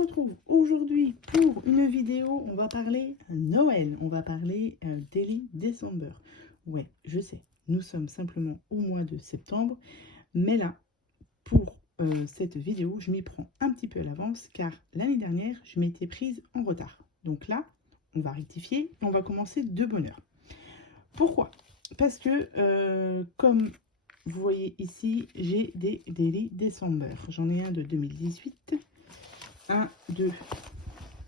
retrouve aujourd'hui pour une vidéo. On va parler Noël, on va parler Daily December. Ouais, je sais, nous sommes simplement au mois de septembre, mais là, pour cette vidéo, je m'y prends un petit peu à l'avance car l'année dernière, je m'étais prise en retard. Donc là, on va rectifier et on va commencer de bonne heure. Pourquoi? Parce que, comme vous voyez ici, j'ai des Daily December. J'en ai un de 2018, un de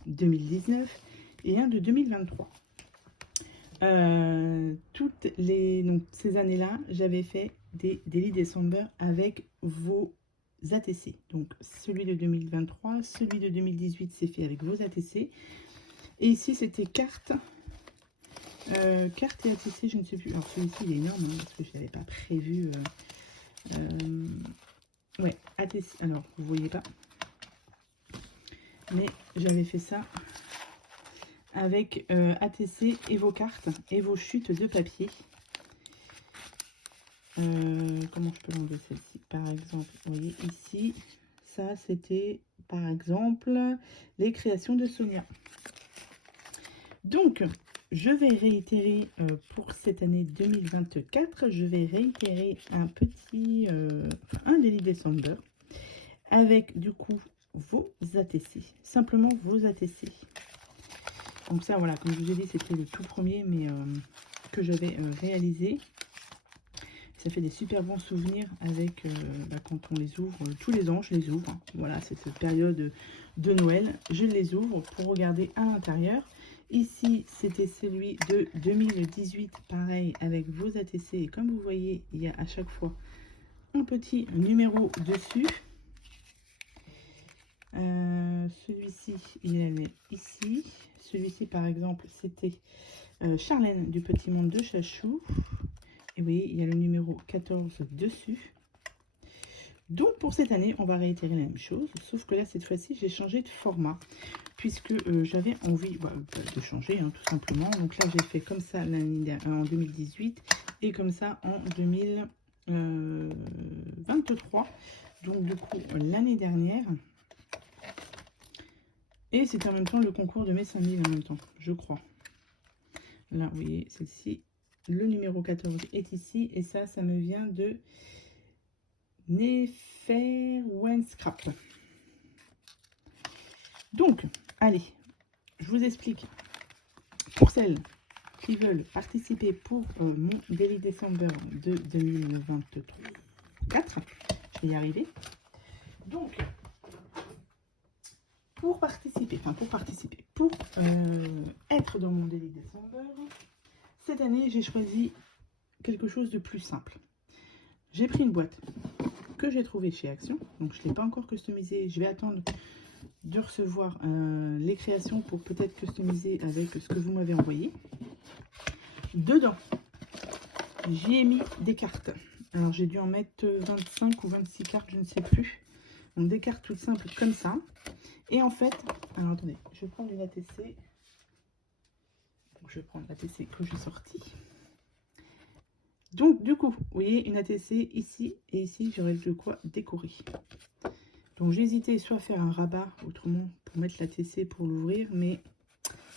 2019 et un de 2023. Donc, ces années-là, j'avais fait des Daily December avec vos ATC. Donc, celui de 2023, celui de 2018, c'est fait avec vos ATC. Et ici, c'était carte et ATC, je ne sais plus. Alors, celui-ci, il est énorme, hein, parce que je n'avais pas prévu. Ouais, ATC. Alors, vous voyez pas. Mais j'avais fait ça avec ATC et vos cartes et vos chutes de papier. Comment je peux l'enlever celle-ci? Par exemple, vous voyez ici, ça c'était par exemple les créations de Sonia. Donc, je vais réitérer pour cette année 2024, je vais réitérer un petit, un Daily December avec du coup vos ATC, simplement vos ATC. Donc ça, voilà, comme je vous ai dit, c'était le tout premier, mais que j'avais réalisé. Ça fait des super bons souvenirs avec, quand on les ouvre, tous les ans, je les ouvre. Hein. Voilà, cette période de Noël, je les ouvre pour regarder à l'intérieur. Ici, c'était celui de 2018, pareil, avec vos ATC. Et comme vous voyez, il y a à chaque fois un petit numéro dessus. Celui-ci, il est ici. Celui-ci, par exemple, c'était Charlène du Petit Monde de Chachou. Et vous voyez, il y a le numéro 14 dessus. Donc, pour cette année, on va réitérer la même chose. Sauf que là, cette fois-ci, j'ai changé de format. Puisque j'avais envie de changer, hein, tout simplement. Donc là, j'ai fait comme ça en 2018 et comme ça en 2023. Donc, du coup, l'année dernière... Et c'était en même temps le concours de mes 5000 en même temps, je crois. Là, vous voyez, celle-ci, le numéro 14 est ici. Et ça, ça me vient de Neferwenscrap. Donc, allez, je vous explique. Pour celles qui veulent participer pour mon Daily December de 2024, je vais y arriver. Donc... Pour participer, pour être dans mon Daily December, cette année, j'ai choisi quelque chose de plus simple. J'ai pris une boîte que j'ai trouvée chez Action, donc je ne l'ai pas encore customisée. Je vais attendre de recevoir les créations pour peut-être customiser avec ce que vous m'avez envoyé. Dedans, j'y ai mis des cartes. Alors, j'ai dû en mettre 25 ou 26 cartes, je ne sais plus. Donc, des cartes toutes simples comme ça. Et en fait, alors attendez, je vais prendre une ATC. Donc, je vais prendre l'ATC que j'ai sorti. Donc, du coup, vous voyez, une ATC ici et ici, j'aurais de quoi décorer. Donc, j'ai hésité soit à faire un rabat, autrement, pour mettre l'ATC pour l'ouvrir, mais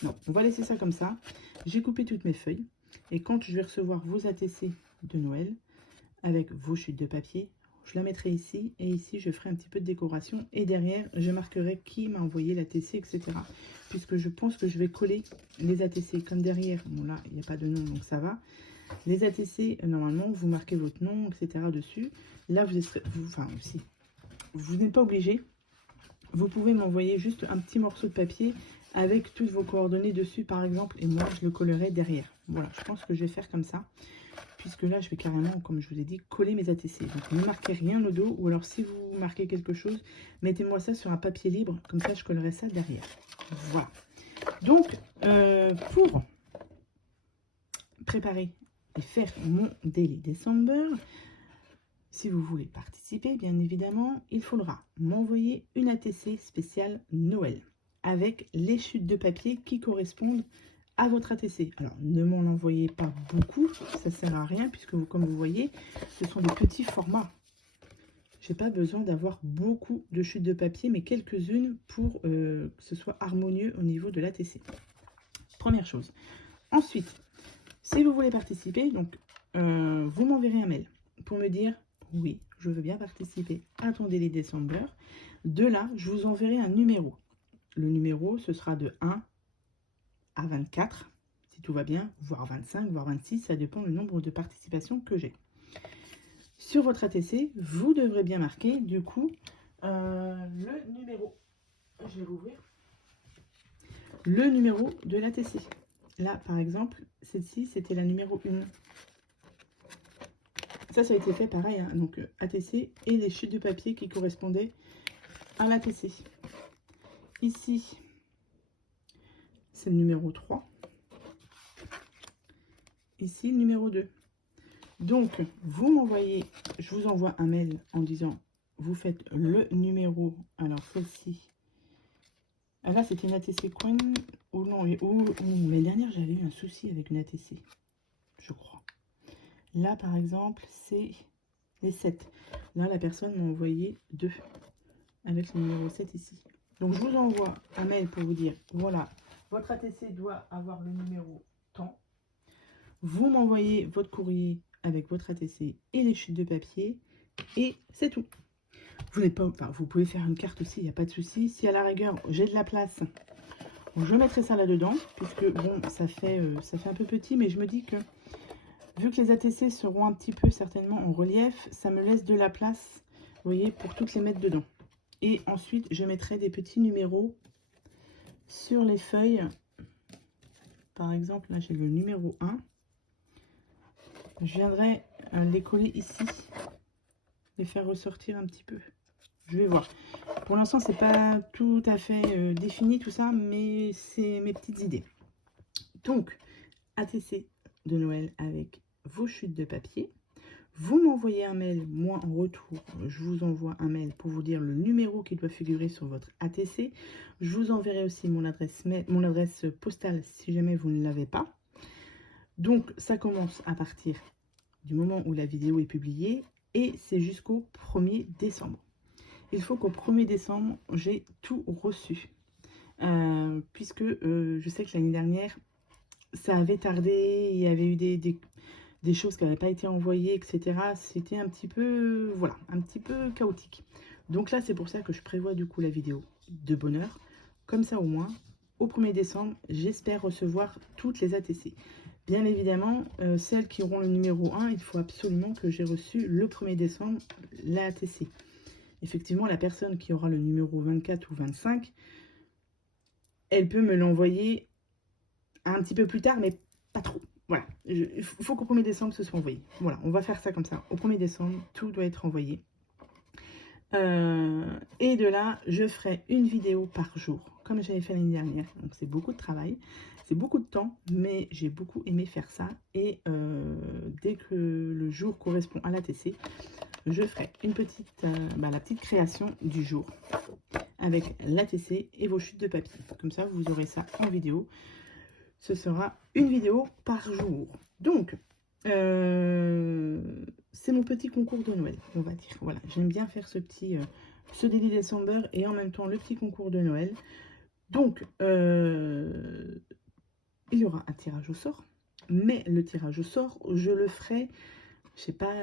non, on va laisser ça comme ça. J'ai coupé toutes mes feuilles. Et quand je vais recevoir vos ATC de Noël, avec vos chutes de papier, je la mettrai ici, et ici je ferai un petit peu de décoration, et derrière je marquerai qui m'a envoyé l'ATC, etc. Puisque je pense que je vais coller les ATC comme derrière. Bon, là il n'y a pas de nom, donc ça va. Les ATC, normalement vous marquez votre nom, etc. dessus. Là vous êtes, enfin aussi, vous n'êtes pas obligé. Vous pouvez m'envoyer juste un petit morceau de papier avec toutes vos coordonnées dessus par exemple, et moi je le collerai derrière. Voilà, je pense que je vais faire comme ça. Puisque là, je vais carrément, comme je vous ai dit, coller mes ATC. Donc, ne marquez rien au dos. Ou alors, si vous marquez quelque chose, mettez-moi ça sur un papier libre. Comme ça, je collerai ça derrière. Voilà. Donc, pour préparer et faire mon Daily December, si vous voulez participer, bien évidemment, il faudra m'envoyer une ATC spéciale Noël. Avec les chutes de papier qui correspondent à votre ATC. Alors, ne m'en envoyez pas beaucoup, ça sert à rien, puisque comme vous voyez, ce sont des petits formats. j'ai pas besoin d'avoir beaucoup de chutes de papier, mais quelques-unes pour que ce soit harmonieux au niveau de l'ATC. Première chose. Ensuite, si vous voulez participer, donc vous m'enverrez un mail pour me dire oui, je veux bien participer à ton Daily December. De là, je vous enverrai un numéro. Le numéro, ce sera de 1 à 24, si tout va bien, voire 25, voire 26, ça dépend du nombre de participations que j'ai. Sur votre ATC, vous devrez bien marquer, du coup, le numéro. Je vais rouvrir. Le numéro de l'ATC. Là, par exemple, celle-ci, c'était la numéro 1. Ça a été fait pareil, hein, donc ATC et les chutes de papier qui correspondaient à l'ATC. Ici, c'est le numéro 3. Ici, le numéro 2. Donc, vous m'envoyez, je vous envoie un mail en disant, vous faites le numéro, alors celle-ci, là c'était une ATC Coin, ou non, l'année dernière j'avais eu un souci avec une ATC, je crois. Là par exemple, c'est les 7. Là la personne m'a envoyé 2, avec le numéro 7 ici. Donc je vous envoie un mail pour vous dire, voilà, votre ATC doit avoir le numéro tant. Vous m'envoyez votre courrier avec votre ATC et les chutes de papier, et c'est tout. Vous n'êtes pas, enfin, vous pouvez faire une carte aussi, il n'y a pas de souci. Si à la rigueur j'ai de la place, je mettrai ça là-dedans, puisque bon, ça fait un peu petit, mais je me dis que vu que les ATC seront un petit peu certainement en relief, ça me laisse de la place, vous voyez, pour toutes les mettre dedans. Et ensuite, je mettrai des petits numéros sur les feuilles. Par exemple, là j'ai le numéro 1. Je viendrai les coller ici, les faire ressortir un petit peu. Je vais voir. Pour l'instant, c'est pas tout à fait défini tout ça, mais c'est mes petites idées. Donc, ATC de Noël avec vos chutes de papier. Vous m'envoyez un mail, moi en retour, je vous envoie un mail pour vous dire le numéro qui doit figurer sur votre ATC. Je vous enverrai aussi mon adresse postale si jamais vous ne l'avez pas. Donc, ça commence à partir du moment où la vidéo est publiée et c'est jusqu'au 1er décembre. Il faut qu'au 1er décembre, j'ai tout reçu. Puisque je sais que l'année dernière, ça avait tardé, il y avait eu des choses qui n'avaient pas été envoyées, etc. C'était un petit peu, voilà, un petit peu chaotique. Donc là, c'est pour ça que je prévois du coup la vidéo de bonne heure. Comme ça, au moins, au 1er décembre, j'espère recevoir toutes les ATC. Bien évidemment, celles qui auront le numéro 1, il faut absolument que j'ai reçu le 1er décembre la ATC. Effectivement, la personne qui aura le numéro 24 ou 25, elle peut me l'envoyer un petit peu plus tard, mais pas trop. Voilà, il faut qu'au 1er décembre, ce soit envoyé. Voilà, on va faire ça comme ça. Au 1er décembre, tout doit être envoyé. Et de là, je ferai une vidéo par jour, comme j'avais fait l'année dernière. Donc, c'est beaucoup de travail, c'est beaucoup de temps, mais j'ai beaucoup aimé faire ça. Et dès que le jour correspond à l'ATC, je ferai une petite, la petite création du jour avec l'ATC et vos chutes de papier. Comme ça, vous aurez ça en vidéo. Ce sera une vidéo par jour. Donc, c'est mon petit concours de Noël, on va dire. Voilà, j'aime bien faire ce petit, ce Daily December et en même temps le petit concours de Noël. Donc, il y aura un tirage au sort. Mais le tirage au sort, je le ferai, je sais pas,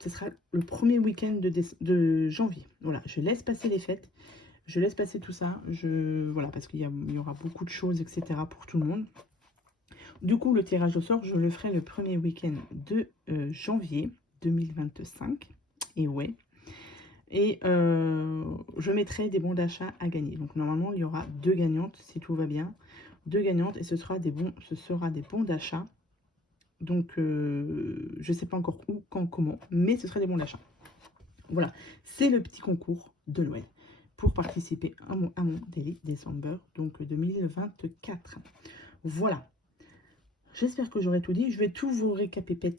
ce sera le premier week-end de janvier. Voilà, je laisse passer les fêtes. Je laisse passer tout ça, voilà, parce qu'il y aura beaucoup de choses, etc. pour tout le monde. Du coup, le tirage au sort, je le ferai le premier week-end de janvier 2025. Et ouais. Et je mettrai des bons d'achat à gagner. Donc normalement, il y aura 2 gagnantes, si tout va bien. 2 gagnantes, et ce sera des bons d'achat. Donc, je ne sais pas encore où, quand, comment, mais ce sera des bons d'achat. Voilà, c'est le petit concours de Noël pour participer à mon Daily December, donc 2024. Voilà. J'espère que j'aurai tout dit. Je vais tout vous récapéter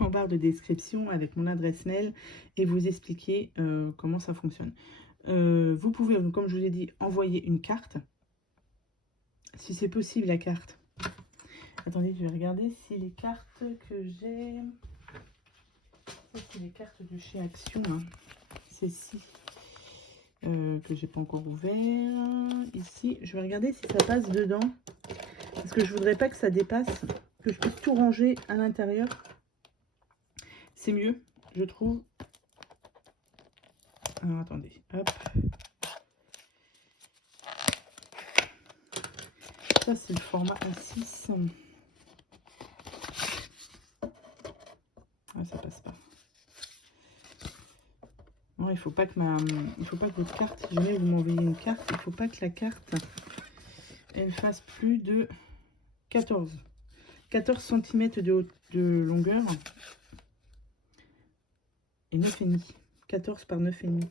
en barre de description avec mon adresse mail et vous expliquer comment ça fonctionne. Vous pouvez, comme je vous ai dit, envoyer une carte. Si c'est possible, la carte. Attendez, je vais regarder si les cartes que j'ai... Ça, c'est les cartes de chez Action. Hein. Celle-ci que j'ai pas encore ouvert. Ici, je vais regarder si ça passe dedans. Parce que je voudrais pas que ça dépasse. Que je puisse tout ranger à l'intérieur. C'est mieux, je trouve. Alors, attendez. Hop. Ça, c'est le format A6. Ah, ça passe pas. Non, il faut pas que votre carte, si jamais vous m'envoyez une carte, il faut pas que la carte, elle fasse plus de 14 cm de longueur et 9,5. 14 par 9,5.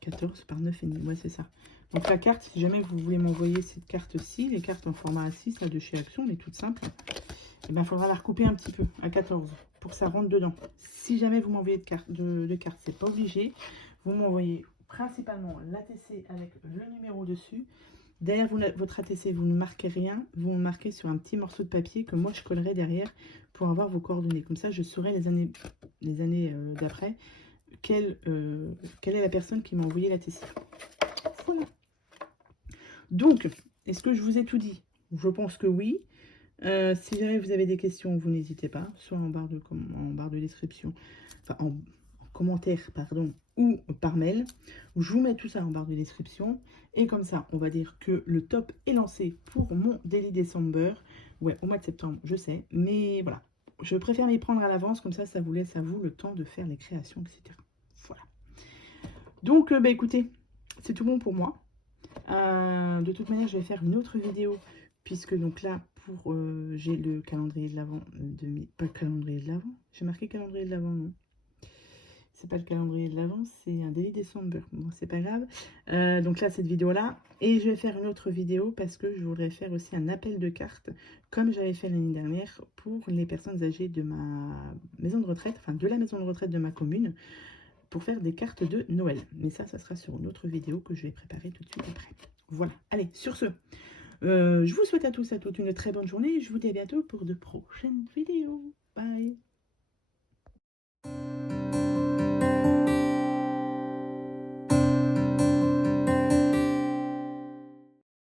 14 par 9,5, ouais, c'est ça. Donc la carte, si jamais vous voulez m'envoyer cette carte-ci, les cartes en format A6 là, de chez Action, elle est toute simple, et bien il faudra la recouper un petit peu à 14 pour que ça rentre dedans. Si jamais vous m'envoyez de cartes, c'est pas obligé. Vous m'envoyez principalement l'ATC avec le numéro dessus. Derrière votre ATC, vous ne marquez rien, vous marquez sur un petit morceau de papier que moi je collerai derrière pour avoir vos coordonnées. Comme ça, je saurai les années d'après quelle est la personne qui m'a envoyé l'ATC. Voilà. Donc, est-ce que je vous ai tout dit? Je pense que oui. Si jamais vous avez des questions, vous n'hésitez pas, soit en barre de description, enfin en commentaire, pardon, ou par mail. Je vous mets tout ça en barre de description. Et comme ça, on va dire que le top est lancé pour mon Daily December. Ouais, au mois de septembre, je sais. Mais voilà, je préfère m'y prendre à l'avance. Comme ça, ça vous laisse à vous le temps de faire les créations, etc. Voilà. Donc, bah, écoutez, c'est tout bon pour moi. De toute manière, je vais faire une autre vidéo. Puisque donc là, j'ai le calendrier de l'Avent. Pas le calendrier de l'Avent. J'ai marqué calendrier de l'Avent, non? C'est pas le calendrier de l'Avent, c'est un Daily December. Bon, c'est pas grave. Donc là, cette vidéo-là. Et je vais faire une autre vidéo parce que je voudrais faire aussi un appel de cartes, comme j'avais fait l'année dernière, pour les personnes âgées de ma maison de retraite, enfin de la maison de retraite de ma commune, pour faire des cartes de Noël. Mais ça sera sur une autre vidéo que je vais préparer tout de suite après. Voilà. Allez, sur ce, je vous souhaite à tous et à toutes une très bonne journée. Je vous dis à bientôt pour de prochaines vidéos. Bye!